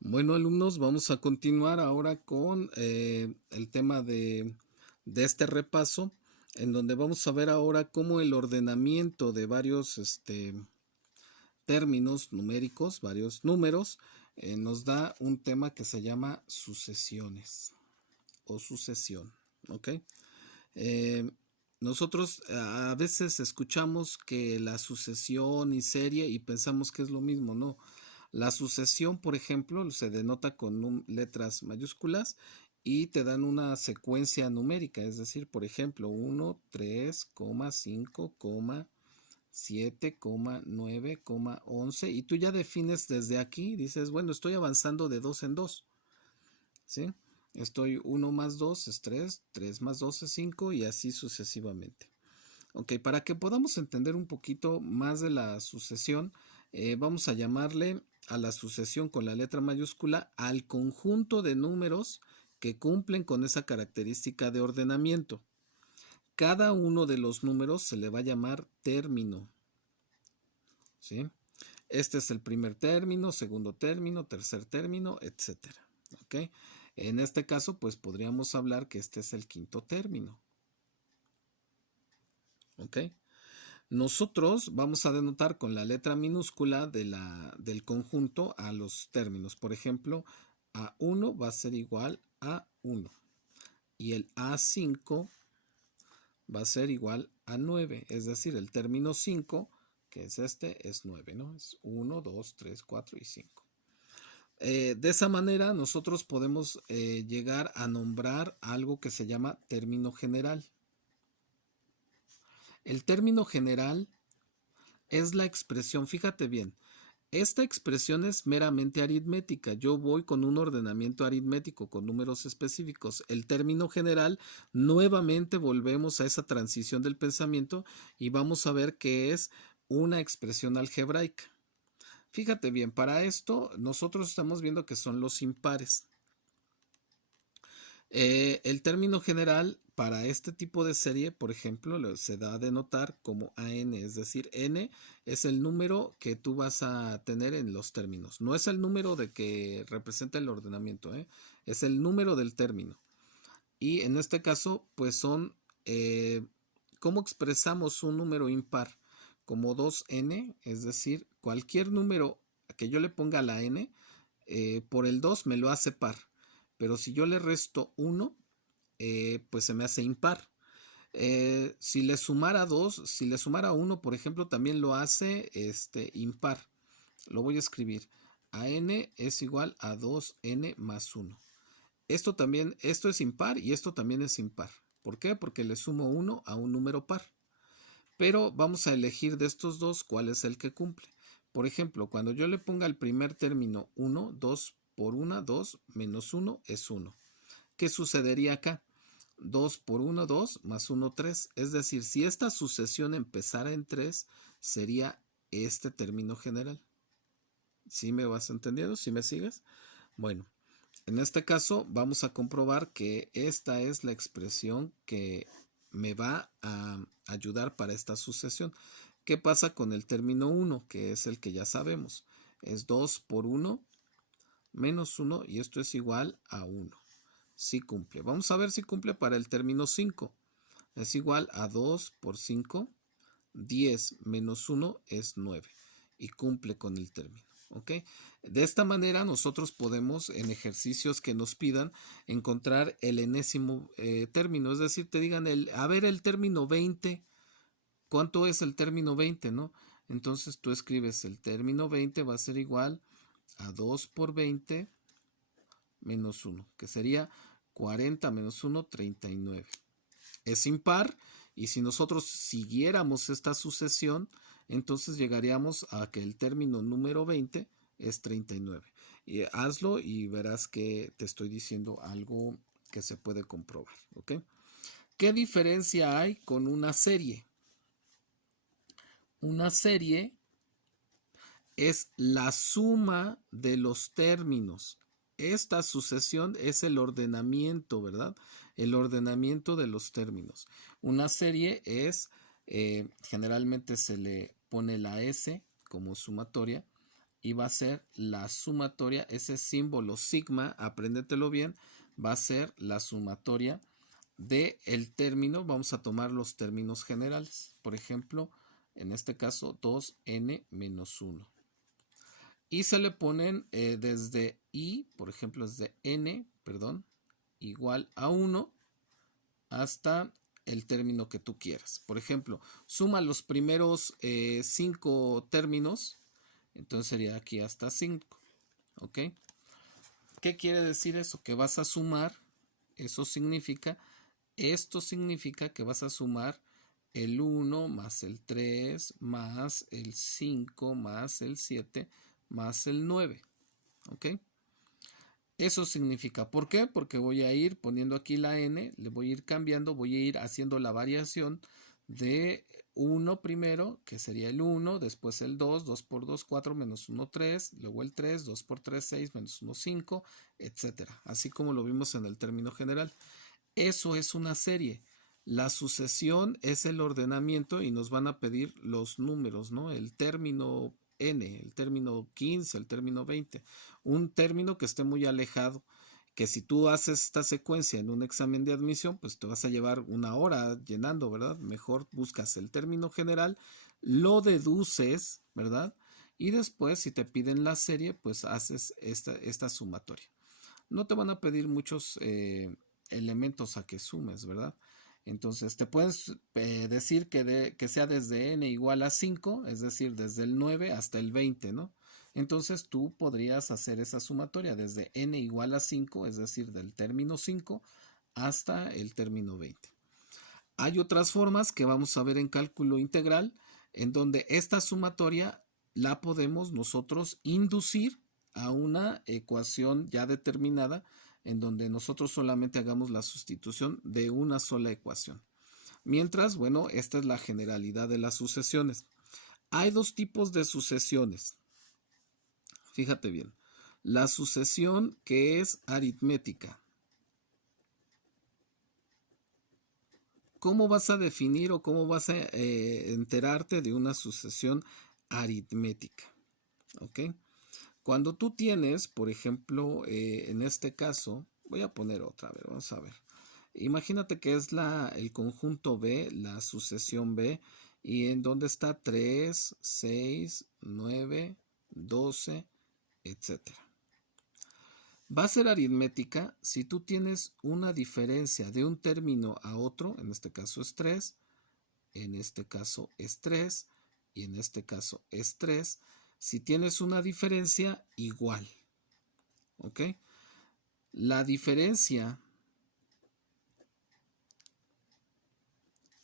Bueno, alumnos, vamos a continuar ahora con el tema de este repaso, en donde vamos a ver ahora cómo el ordenamiento de varios términos numéricos, varios números, nos da un tema que se llama sucesiones o sucesión. ¿Ok? Eh, Nosotros a veces escuchamos que la sucesión y serie y pensamos que es lo mismo, ¿no? La sucesión, por ejemplo, se denota con letras mayúsculas y te dan una secuencia numérica, es decir, por ejemplo, 1, 3, 5, 7, 9, 11 y tú ya defines desde aquí, dices, bueno, estoy avanzando de 2 en 2, ¿sí? Estoy 1 más 2 es 3, 3 más 2 es 5 y así sucesivamente. Ok, para que podamos entender un poquito más de la sucesión, vamos a llamarle a la sucesión con la letra mayúscula al conjunto de números que cumplen con esa característica de ordenamiento. Cada uno de los números se le va a llamar término, ¿sí? Este es el primer término, segundo término, tercer término, etcétera. ¿Ok? En este caso, pues podríamos hablar que este es el quinto término. ¿Ok? Nosotros vamos a denotar con la letra minúscula del conjunto a los términos. Por ejemplo, A1 va a ser igual a 1 y el A5 va a ser igual a 9. Es decir, el término 5, que es este, es 9, ¿no? Es 1, 2, 3, 4 y 5. De esa manera nosotros podemos llegar a nombrar algo que se llama término general. El término general es la expresión, fíjate bien, esta expresión es meramente aritmética. Yo voy con un ordenamiento aritmético, con números específicos. El término general, nuevamente volvemos a esa transición del pensamiento y vamos a ver que es una expresión algebraica. Fíjate bien, para esto nosotros estamos viendo que son los impares. El término general para este tipo de serie, por ejemplo, se da a denotar como AN, es decir, N es el número que tú vas a tener en los términos. No es el número de que representa el ordenamiento, es el número del término. Y en este caso, pues son, ¿cómo expresamos un número impar? Como 2n, es decir, cualquier número que yo le ponga a la n, por el 2 me lo hace par. Pero si yo le resto 1, pues se me hace impar. Si le sumara 2, si le sumara 1, por ejemplo, también lo hace impar. Lo voy a escribir. A n es igual a 2n más 1. Esto es impar y esto también es impar. ¿Por qué? Porque le sumo 1 a un número par. Pero vamos a elegir de estos dos cuál es el que cumple. Por ejemplo, cuando yo le ponga el primer término 1, 2 por 1, 2 menos 1 es 1. ¿Qué sucedería acá? 2 por 1, 2 más 1, 3. Es decir, si esta sucesión empezara en 3, sería este término general. ¿Sí me vas entendiendo? ¿Sí me sigues? Bueno, en este caso vamos a comprobar que esta es la expresión que me va a ayudar para esta sucesión. ¿Qué pasa con el término 1? Que es el que ya sabemos. Es 2 por 1 menos 1 y esto es igual a 1. Sí cumple. Vamos a ver si cumple para el término 5. Es igual a 2 por 5. 10 menos 1 es 9 y cumple con el término. ¿Ok? De esta manera nosotros podemos en ejercicios que nos pidan encontrar el enésimo término, es decir, te digan, a ver el término 20, ¿cuánto es el término 20? ¿No? Entonces tú escribes el término 20 va a ser igual a 2 por 20 menos 1, que sería 40 menos 1, 39. Es impar y si nosotros siguiéramos esta sucesión, entonces llegaríamos a que el término número 20 es 39. Y hazlo y verás que te estoy diciendo algo que se puede comprobar. ¿Ok? ¿Qué diferencia hay con una serie? Una serie es la suma de los términos. Esta sucesión es el ordenamiento, ¿verdad? El ordenamiento de los términos. Una serie es, generalmente se le pone la S como sumatoria y va a ser la sumatoria, ese símbolo sigma, apréndetelo bien, va a ser la sumatoria de el término. Vamos a tomar los términos generales. Por ejemplo, en este caso 2n menos 1. Y se le ponen desde i, por ejemplo, desde n, perdón, igual a 1 hasta el término que tú quieras. Por ejemplo, suma los primeros 5 términos, entonces sería aquí hasta 5. ¿Ok? ¿Qué quiere decir eso? Que vas a sumar, esto significa que vas a sumar el 1 más el 3 más el 5 más el 7 más el 9. ¿Ok? Eso significa, ¿por qué? Porque voy a ir poniendo aquí la n, le voy a ir cambiando, voy a ir haciendo la variación de 1 primero, que sería el 1, después el 2, 2 por 2, 4, menos 1, 3, luego el 3, 2 por 3, 6, menos 1, 5, etcétera. Así como lo vimos en el término general. Eso es una serie. La sucesión es el ordenamiento y nos van a pedir los números, ¿no? El término n, el término 15, el término 20. Un término que esté muy alejado, que si tú haces esta secuencia en un examen de admisión, pues te vas a llevar una hora llenando, ¿verdad? Mejor buscas el término general, lo deduces, ¿verdad? Y después, si te piden la serie, pues haces esta sumatoria. No te van a pedir muchos elementos a que sumes, ¿verdad? Entonces te puedes decir que sea desde n igual a 5, es decir, desde el 9 hasta el 20, ¿no? Entonces tú podrías hacer esa sumatoria desde n igual a 5, es decir, del término 5 hasta el término 20. Hay otras formas que vamos a ver en cálculo integral, en donde esta sumatoria la podemos nosotros inducir a una ecuación ya determinada, en donde nosotros solamente hagamos la sustitución de una sola ecuación. Mientras, bueno, esta es la generalidad de las sucesiones. Hay dos tipos de sucesiones. Fíjate bien. La sucesión que es aritmética. ¿Cómo vas a definir o cómo vas a enterarte de una sucesión aritmética? ¿Ok? Cuando tú tienes, por ejemplo, en este caso, voy a poner otra, a ver, vamos a ver. Imagínate que es el conjunto B, la sucesión B, y en donde está 3, 6, 9, 12, etcétera. Va a ser aritmética si tú tienes una diferencia de un término a otro, en este caso es 3, en este caso es 3 y en este caso es 3, si tienes una diferencia igual. ¿Ok? La diferencia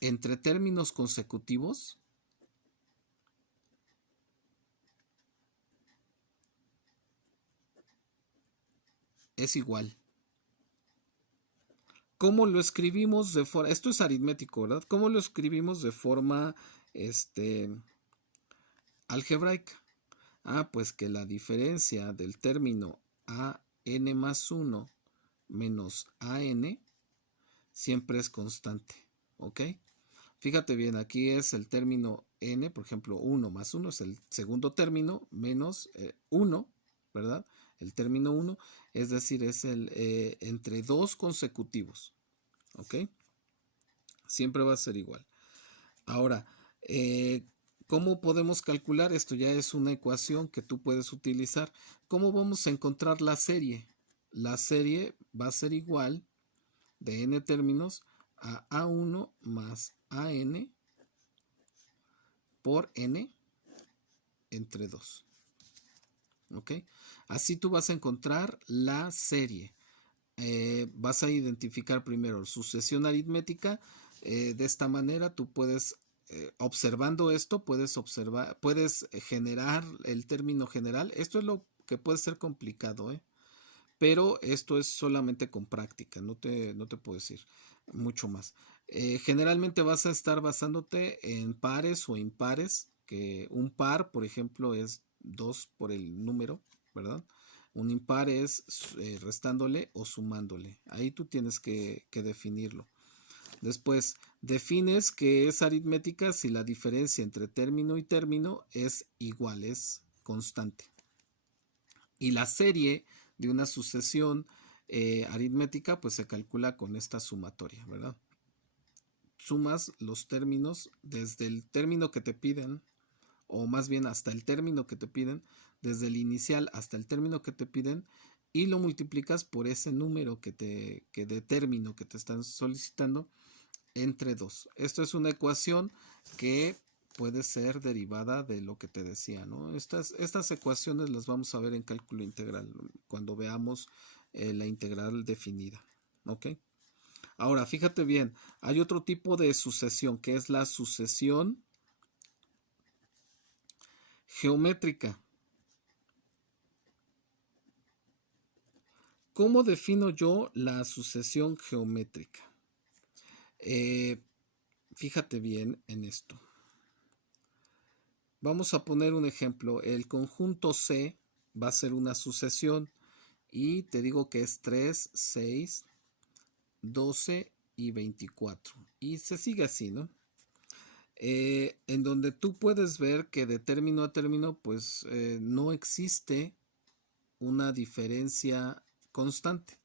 entre términos consecutivos es igual. ¿Cómo lo escribimos de forma? Esto es aritmético, ¿verdad? ¿Cómo lo escribimos de forma algebraica? Pues que la diferencia del término an más 1 menos an siempre es constante. ¿Ok? Fíjate bien, aquí es el término n, por ejemplo, 1 más 1 es el segundo término, menos 1, ¿verdad? El término 1, es decir, es el entre dos consecutivos. ¿Ok? Siempre va a ser igual. Ahora, ¿cómo podemos calcular esto? Ya es una ecuación que tú puedes utilizar. ¿Cómo vamos a encontrar la serie? La serie va a ser igual de n términos a a1 más an por n entre 2. ¿Ok? Así tú vas a encontrar la serie. Vas a identificar primero sucesión aritmética. De esta manera tú puedes, observando esto, puedes generar el término general. Esto es lo que puede ser complicado, pero esto es solamente con práctica, no te puedo decir mucho más. Generalmente vas a estar basándote en pares o impares, que un par, por ejemplo, es 2 por el número, ¿verdad? Un impar es restándole o sumándole. Ahí tú tienes que definirlo. Después, defines que es aritmética si la diferencia entre término y término es igual, es constante. Y la serie de una sucesión aritmética pues se calcula con esta sumatoria, ¿verdad? Sumas los términos desde el término que te piden, o más bien hasta el término que te piden, desde el inicial hasta el término que te piden, y lo multiplicas por ese número de término que te están solicitando entre 2. Esto es una ecuación que puede ser derivada de lo que te decía, ¿no? Estas ecuaciones las vamos a ver en cálculo integral cuando veamos la integral definida, ¿ok? Ahora, fíjate bien, hay otro tipo de sucesión que es la sucesión geométrica. ¿Cómo defino yo la sucesión geométrica? Fíjate bien en esto. Vamos a poner un ejemplo. El conjunto C va a ser una sucesión y te digo que es 3, 6, 12 y 24. Y se sigue así, ¿no? En donde tú puedes ver que de término a término pues no existe una diferencia constante.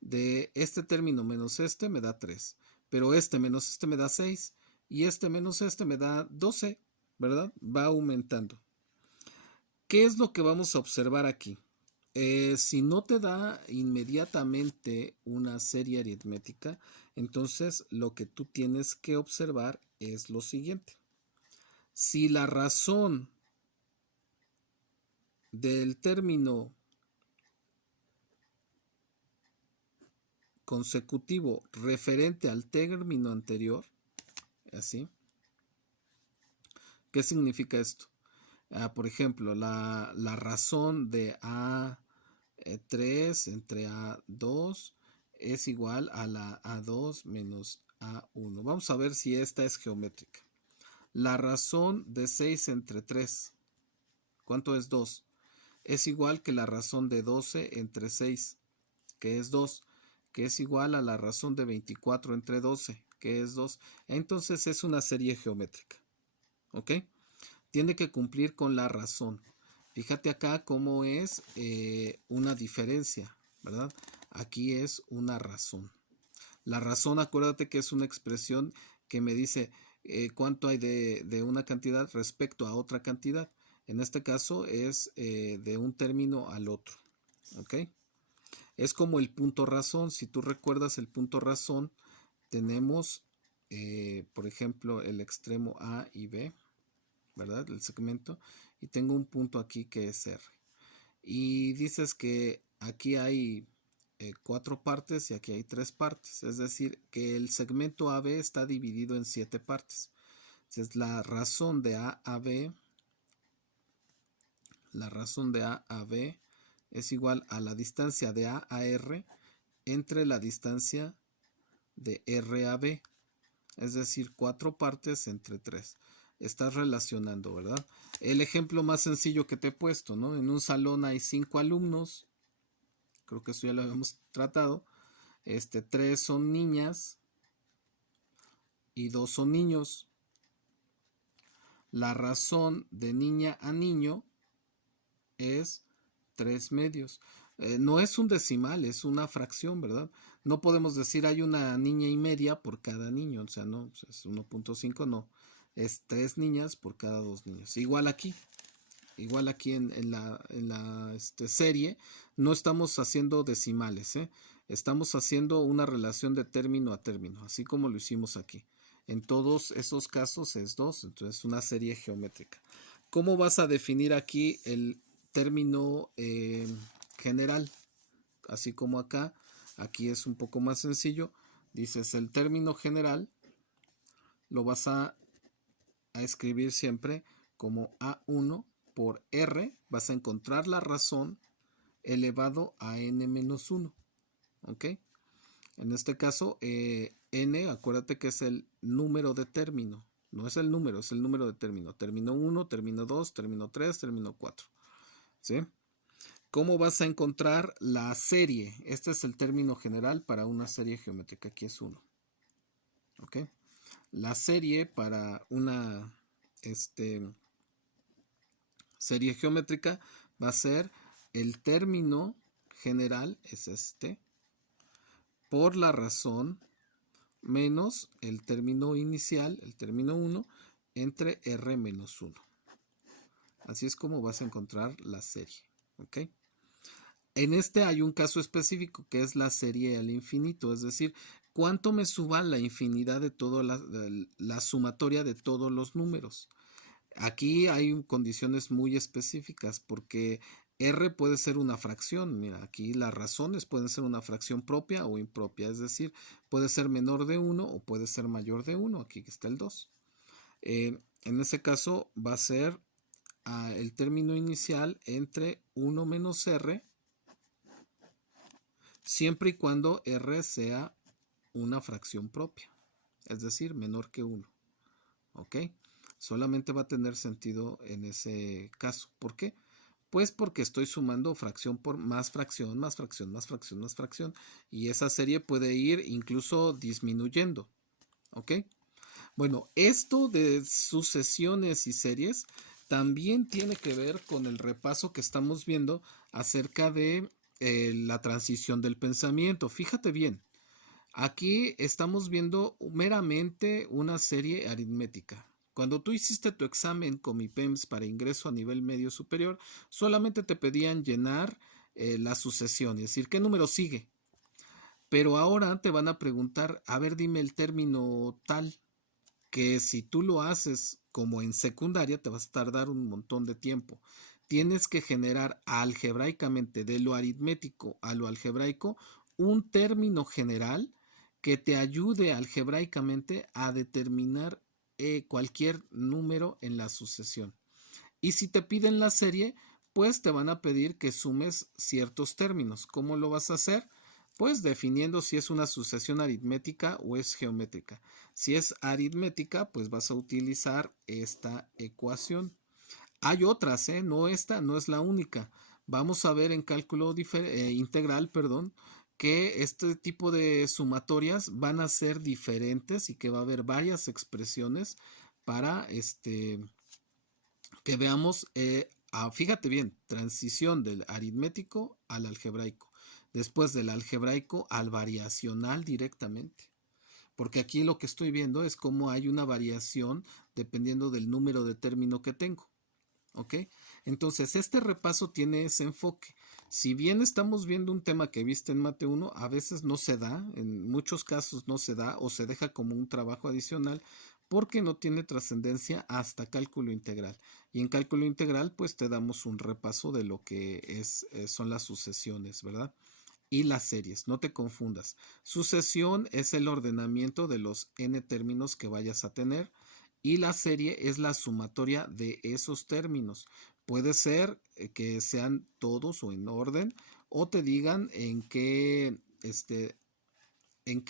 De este término menos este me da 3, pero este menos este me da 6 y este menos este me da 12, ¿verdad? Va aumentando. ¿Qué es lo que vamos a observar aquí? Si no te da inmediatamente una serie aritmética, entonces lo que tú tienes que observar es lo siguiente. Si la razón del término consecutivo referente al término anterior, así, ¿qué significa esto? Por ejemplo, la razón de A3 entre A2 es igual a la A2 menos A1. Vamos a ver si esta es geométrica. La razón de 6 entre 3, ¿cuánto es 2? Es igual que la razón de 12 entre 6, que es 2, que es igual a la razón de 24 entre 12, que es 2. Entonces es una serie geométrica. ¿Ok? Tiene que cumplir con la razón. Fíjate acá cómo es una diferencia, ¿verdad? Aquí es una razón. La razón, acuérdate que es una expresión que me dice cuánto hay de una cantidad respecto a otra cantidad. En este caso es de un término al otro. ¿Ok? Es como el punto razón. Si tú recuerdas el punto razón, tenemos, por ejemplo, el extremo A y B, ¿verdad? El segmento. Y tengo un punto aquí que es R. Y dices que aquí hay 4 partes y aquí hay 3 partes. Es decir, que el segmento AB está dividido en 7 partes. Entonces, la razón de A a B, es igual a la distancia de A a R entre la distancia de R a B. Es decir, 4 partes entre 3. Estás relacionando, ¿verdad? El ejemplo más sencillo que te he puesto, ¿no? En un salón hay 5 alumnos. Creo que eso ya lo habíamos tratado. 3 son niñas y 2 son niños. La razón de niña a niño es 3 medios. No es un decimal, es una fracción, ¿verdad? No podemos decir hay una niña y media por cada niño, o sea, no, es 1.5, no. Es 3 niñas por cada 2 niños. Igual aquí en la serie, no estamos haciendo decimales, ¿eh? Estamos haciendo una relación de término a término, así como lo hicimos aquí. En todos esos casos es 2, entonces una serie geométrica. ¿Cómo vas a definir aquí el término general? Así como acá, aquí es un poco más sencillo. Dices el término general, lo vas a escribir siempre como A1 por R, vas a encontrar la razón elevado a n-1. ¿Ok? En este caso, n, acuérdate que es el número de término. No es el número, es el número de término. Término 1, término 2, término 3, término 4. ¿Sí? ¿Cómo vas a encontrar la serie? Este es el término general para una serie geométrica. Aquí es 1. ¿Ok? La serie para una serie geométrica va a ser el término general es este, por la razón menos el término inicial, el término 1, entre R menos 1. Así es como vas a encontrar la serie. ¿Ok? En este hay un caso específico que es la serie al infinito, es decir, cuánto me suba la infinidad de toda la sumatoria de todos los números. Aquí hay condiciones muy específicas porque R puede ser una fracción. Mira, aquí las razones pueden ser una fracción propia o impropia, es decir, puede ser menor de 1 o puede ser mayor de 1. Aquí está el 2. En ese caso va a ser el término inicial entre 1 menos R, siempre y cuando R sea una fracción propia, es decir, menor que 1. ¿Ok? Solamente va a tener sentido en ese caso. ¿Por qué? Pues porque estoy sumando fracción por más fracción, más fracción, más fracción, más fracción. Y esa serie puede ir incluso disminuyendo. ¿Ok? Bueno, esto de sucesiones y series también tiene que ver con el repaso que estamos viendo acerca de la transición del pensamiento. Fíjate bien, aquí estamos viendo meramente una serie aritmética. Cuando tú hiciste tu examen con MIPEMS para ingreso a nivel medio superior, solamente te pedían llenar la sucesión, es decir, ¿qué número sigue? Pero ahora te van a preguntar, a ver, dime el término tal, que si tú lo haces como en secundaria, te vas a tardar un montón de tiempo. Tienes que generar algebraicamente de lo aritmético a lo algebraico un término general que te ayude algebraicamente a determinar cualquier número en la sucesión. Y si te piden la serie, pues te van a pedir que sumes ciertos términos. ¿Cómo lo vas a hacer? Pues definiendo si es una sucesión aritmética o es geométrica. Si es aritmética, pues vas a utilizar esta ecuación. Hay otras, no, esta no es la única. Vamos a ver en cálculo integral, perdón, que este tipo de sumatorias van a ser diferentes y que va a haber varias expresiones para que veamos, fíjate bien, transición del aritmético al algebraico, después del algebraico al variacional directamente. Porque aquí lo que estoy viendo es cómo hay una variación dependiendo del número de término que tengo. ¿Ok? Entonces, este repaso tiene ese enfoque. Si bien estamos viendo un tema que viste en Mate 1, a veces no se da, en muchos casos no se da o se deja como un trabajo adicional porque no tiene trascendencia hasta cálculo integral. Y en cálculo integral, pues te damos un repaso de lo que son las sucesiones, ¿verdad? Y las series, no te confundas. Sucesión es el ordenamiento de los n términos que vayas a tener y la serie es la sumatoria de esos términos. Puede ser que sean todos o en orden o te digan en qué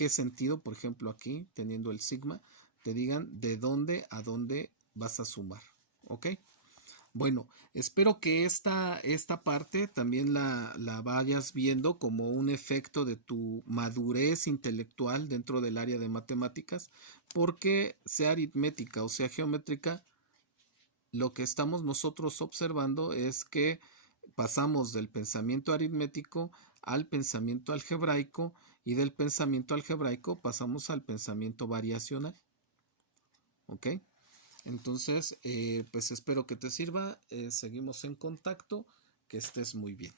sentido, por ejemplo aquí teniendo el sigma, te digan de dónde a dónde vas a sumar. ¿Ok? Bueno, espero que esta parte también la vayas viendo como un efecto de tu madurez intelectual dentro del área de matemáticas, porque sea aritmética o sea geométrica, lo que estamos nosotros observando es que pasamos del pensamiento aritmético al pensamiento algebraico y del pensamiento algebraico pasamos al pensamiento variacional. ¿Ok? Entonces, pues espero que te sirva. Seguimos en contacto. Que estés muy bien.